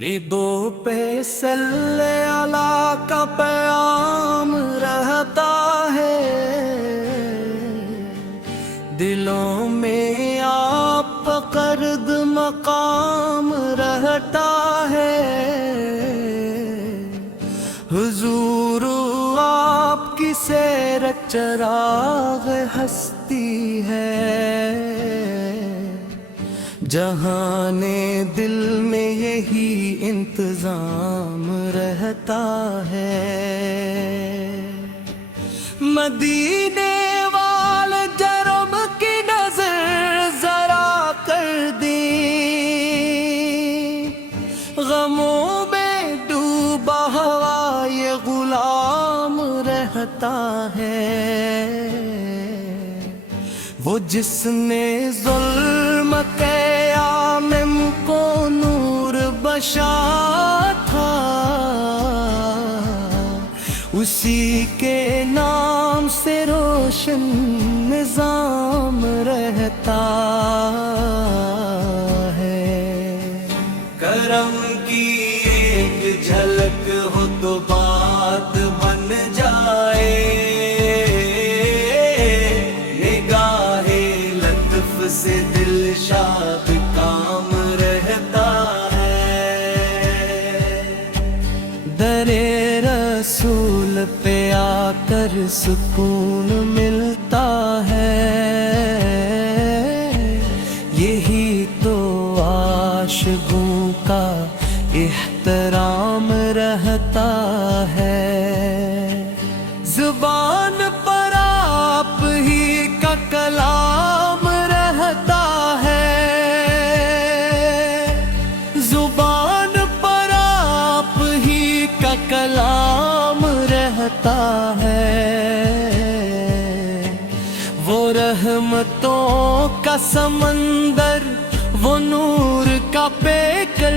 ریدوں پہ صلی اللہ کا پیام رہتا ہے، دلوں میں آپ کا قرد مقام رہتا ہے۔ حضور آپ کی سیر چراغ ہستی ہے، جہان دل میں یہی انتظام رہتا ہے۔ مدینے والے جرم کی نظر ذرا کر دیں، غموں میں ڈوبا ہوا یہ غلام رہتا ہے۔ وہ جس نے ظلم قیامم کو نور بخشا تھا، اسی کے نام سے روشن نظام رہتا ہے۔ کرم کی ایک جھلک ہو تو بات بن جائے، سے دل شاد کام رہتا ہے۔ در رسول پہ آ کر سکون ملتا ہے، یہی تو عاشقوں کا احترام رہتا ہے۔ زبان پر آپ ہی کا کلام رہتا ہے، زبان پر آپ ہی کا کلام رہتا ہے۔ وہ رحمتوں کا سمندر، وہ نور کا پیکر،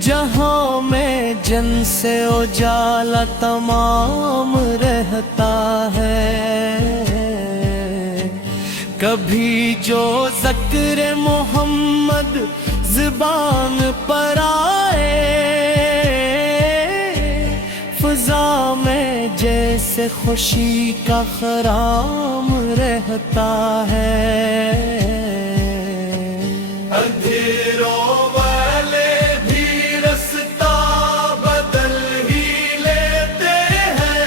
جہاں میں جن سے اجالا تمام رہتا ہے۔ کبھی جو ذکر محمد زبان پر آئے، فضا میں جیسے خوشی کا خرام رہتا ہے۔ اندھیروں والے بھی رستہ بدل ہی لیتے ہیں،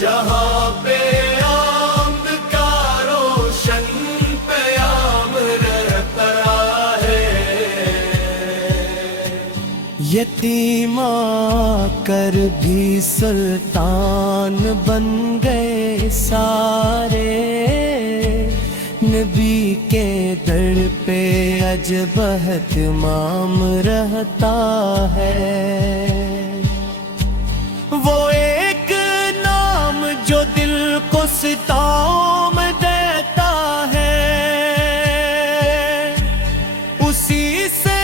جہاں پہ یتیم آ کر بھی سلطان بن گئے سارے، نبی کے در پہ عجب اہتمام رہتا ہے۔ وہ ایک نام جو دل کو ستام دیتا ہے، اسی سے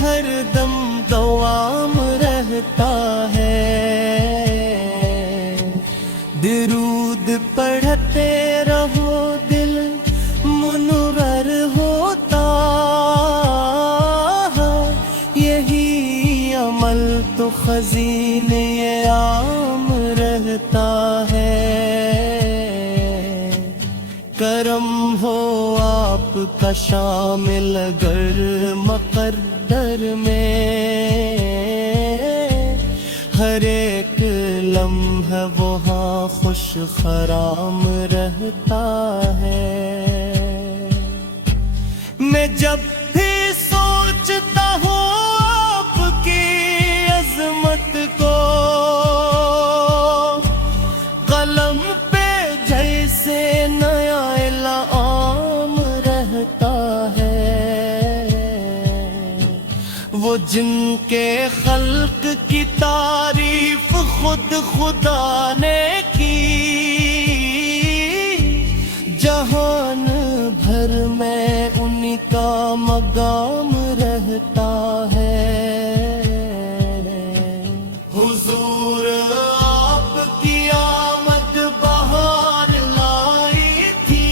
ہر دم دوام رہتا ہے۔ درود پڑھتے رہو دل منور ہوتا، یہی عمل تو خزینے عام رہتا ہے۔ کرم ہو آپ کا شامل گر مقدر میں، ہر ایک لمحہ وہاں خوش خرام رہتا ہے۔ میں جب بھی سوچتا ہوں آپ کی عظمت کو، قلم پہ جیسے نیا الہام رہتا ہے۔ وہ جن کے خلق کی تعریف خود خدا نے کی، جہان بھر میں ان کا مقام رہتا ہے۔ حضور آپ کی آمد بہار لائی تھی،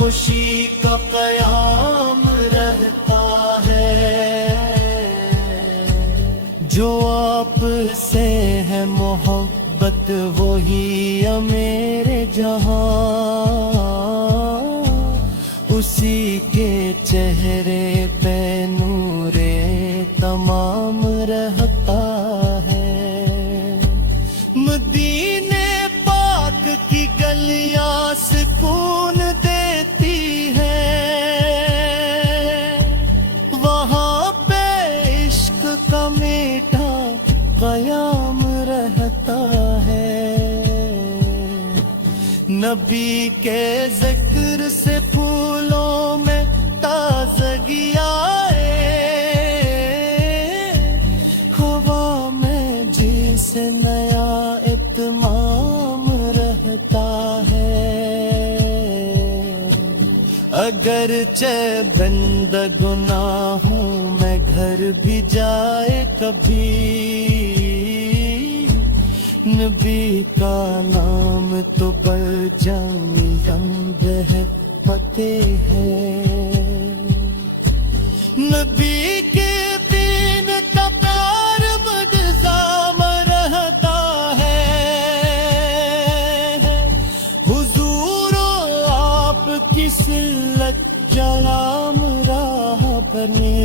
خوشی کا قیام رہتا ہے، جو آپ سے ہے محبت وہی میرے جہاں، اسی کے چہرے پہ نور تمام رہتا ہے۔ مدینے پاک کی گلیاں سکون دیتی ہیں، وہاں پہ عشق کا میٹھا قیام رہتا ہے۔ نبی کے ذکر سے پھولوں میں تازگی آئے، ہوا میں جیسے نیا اتمام رہتا ہے۔ اگرچہ بند گناہوں میں گھر بھی جائے کبھی، نبی کا نام تو برجامی ہے پتے ہے۔ نبی کے دین کا پیار مجزام رہتا ہے، حضور آپ کی سلت جلام راہ بنی،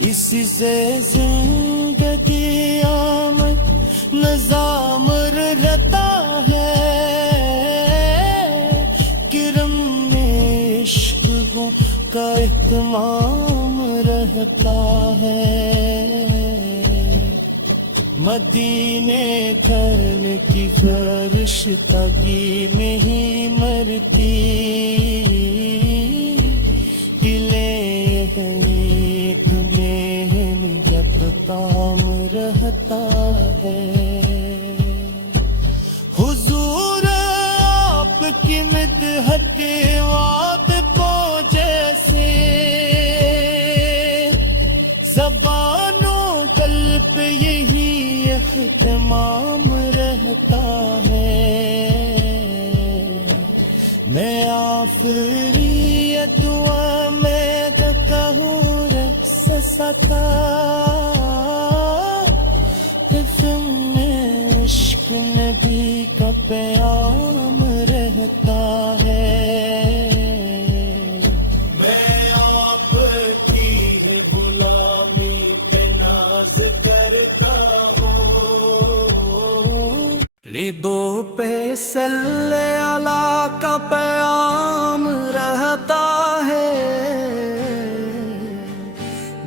اسی سے زندگی میں نظام رہتا ہے، کرم میں عشق کا اہتمام رہتا ہے۔ مدینے کرنے کی خواہش تگی میں ہی مرتی، کام رہتا ہے۔ حضور آپ کی مدحت وعد کو جیسے زبان و قلب یہی اختمام رہتا ہے۔ میں آخری دعا میں کہوں ستا، عشق نبی کا پیام رہتا ہے۔ میں آپ کی غلامی پہ ناز کرتا ہوں، لبوں پہ صلی اللہ کا پیام رہتا ہے،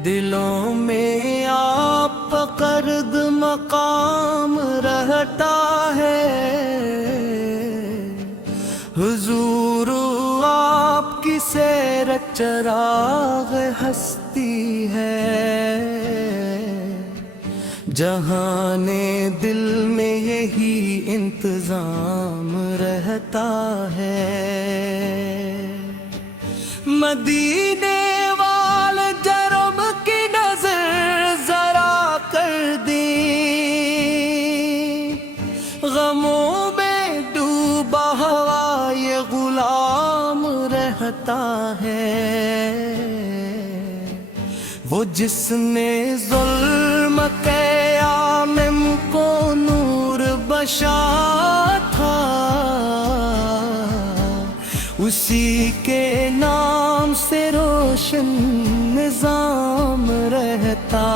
دلوں میں آپ کا قرد مقام رہتا ہے۔ حضور آپ کی سیرت چراغ ہستی ہے، جہان دل میں یہی انتظام رہتا ہے۔ مدینے والے جرم کی نظر ذرا کر دی، غموں میں ڈوبا ہوا یہ غلام رہتا ہے۔ وہ جس نے ظلم قیام کو نور بخشا تھا، اسی کے نام سے روشن نظام رہتا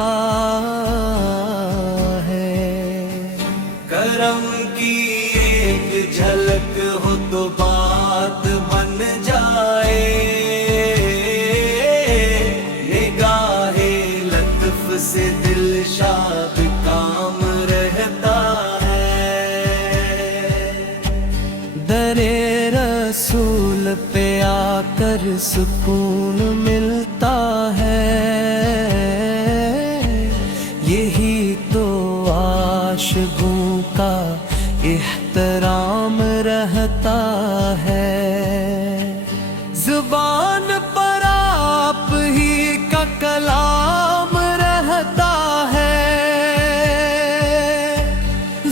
ہے۔ کرم کی ایک جھلک ہو تو بات بن جائے، نگاہ لطف سے دل شاد کام رہتا ہے۔ در رسول پہ آ کر سکون ملتا ہے، یہی تو عاشقوں کا احترام رہتا ہے۔ زبان پر آپ ہی کا کلام رہتا ہے،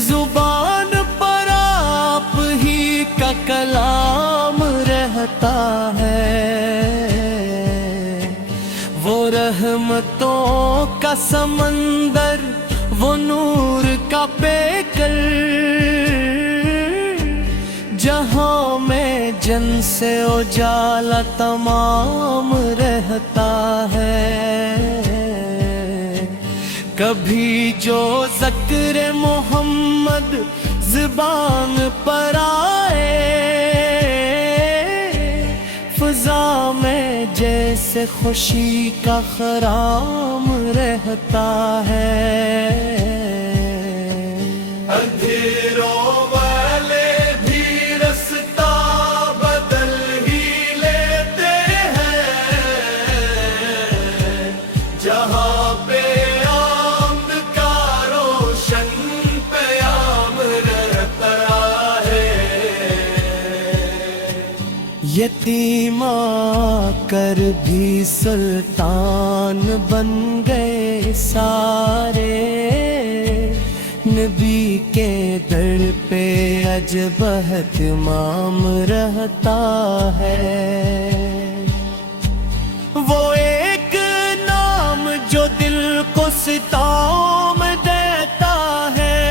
زبان پر آپ ہی کا کلام کا سمندر وہ نور کا پیکر، جہاں میں جن سے اجالا تمام رہتا ہے۔ کبھی جو ذکر محمد زبان پر آئے، فضا میں جیسے خوشی کا خرام رہتا ہے۔ اندھیروں والے بھی رستہ بدل ہی لیتے ہیں، جہاں پہ آمد کا روشن پیام رہتا ہے۔ یتیم آ کر بھی سلطان بن گئے سارے، نبی کے در پہ عجب اہتمام رہتا ہے۔ وہ ایک نام جو دل کو ستام دیتا ہے،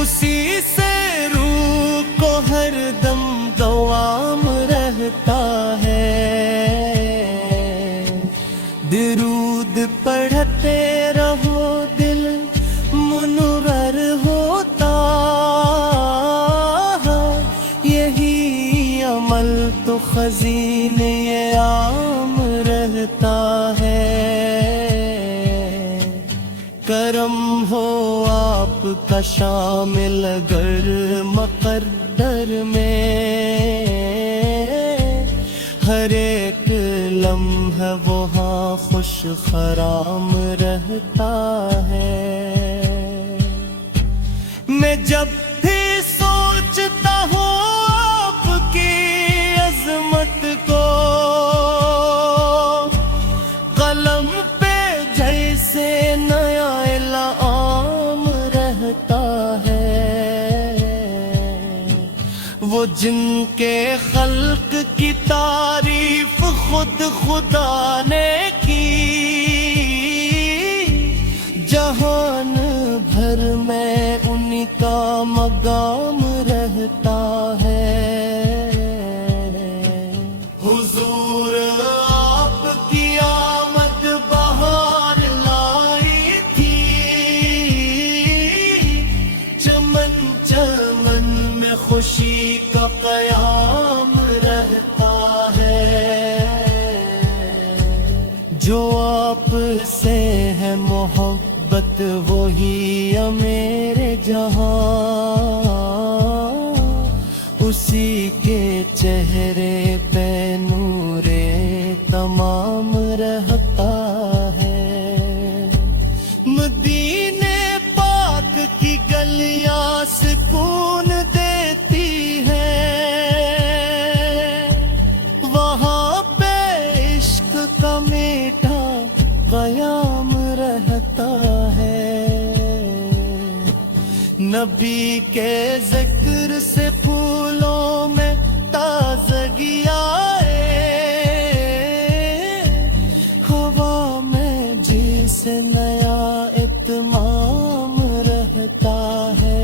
اسی سے روح کو ہر دم دوام رہتا ہے۔ درود پڑھتے رہو دل منور ہوتا، یہی عمل تو خزینے عام رہتا ہے۔ کرم ہو آپ کا شامل اگر مقدر میں، ہر ایک لمحہ وہاں خوش خرام رہتا ہے۔ میں جب بھی سوچتا ہوں آپ کی عظمت کو، قلم پہ جیسے نیا الہام رہتا ہے۔ وہ جن کے خلق کی تعریف خود خدا نے کی، جہان بھر میں انہی کا مقام رہتا ہے۔ حضور آپ کی آمد بہار لائی تھی، چمن چمن میں خوشی کا قیام رہتا ہے۔ جو آپ سے ہے محبت وہی میرے جہاں، اسی کے چہرے پہ نور تمام رہتا ہے۔ مدینے پاک کی گلیاں سکون دیتی ہیں، وہاں پہ عشق کا میٹھا قیام رہتا ہے۔ نبی کے ذکر سے پھولوں میں تازگی آئے، ہوا میں جیسے نیا اتمام رہتا ہے۔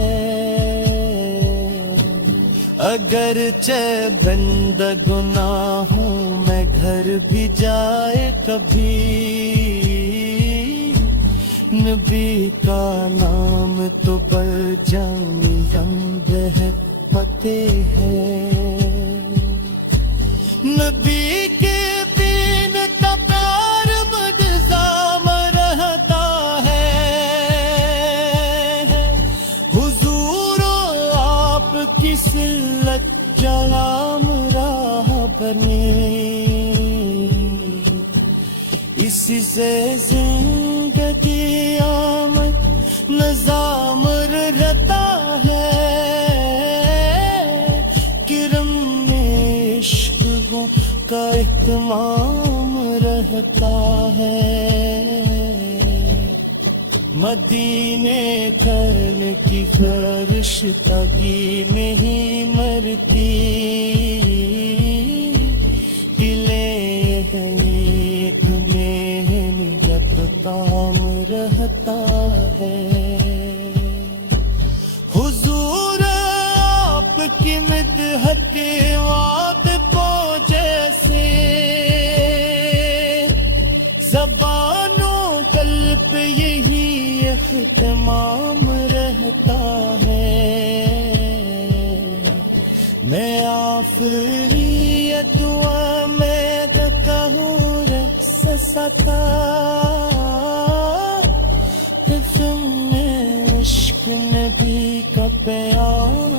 اگرچہ بندہ گناہوں میں گھر بھی جائے کبھی، نبی کا نام تو برجامی رنگ ہے پتے ہے۔ نبی کے دین کا پیار مجزام رہتا ہے، حضور آپ کی صلت جلام راہ بنی، اسی سے زندگی آمد نظام رہتا ہے۔ کرم عشق کا اہتمام رہتا ہے۔ مدینے کرنے کی خواہش تاکہ نہیں مرتی، قلعے ہیں تمہیں کام رہتا ہے۔ حضور آپ کی مدحت وعد پو جیسے، زبانوں قلب یہی اختمام رہتا ہے۔ میں آفری دعا میں دکہوں رس ستا، تم نے عشق نبی کا پیام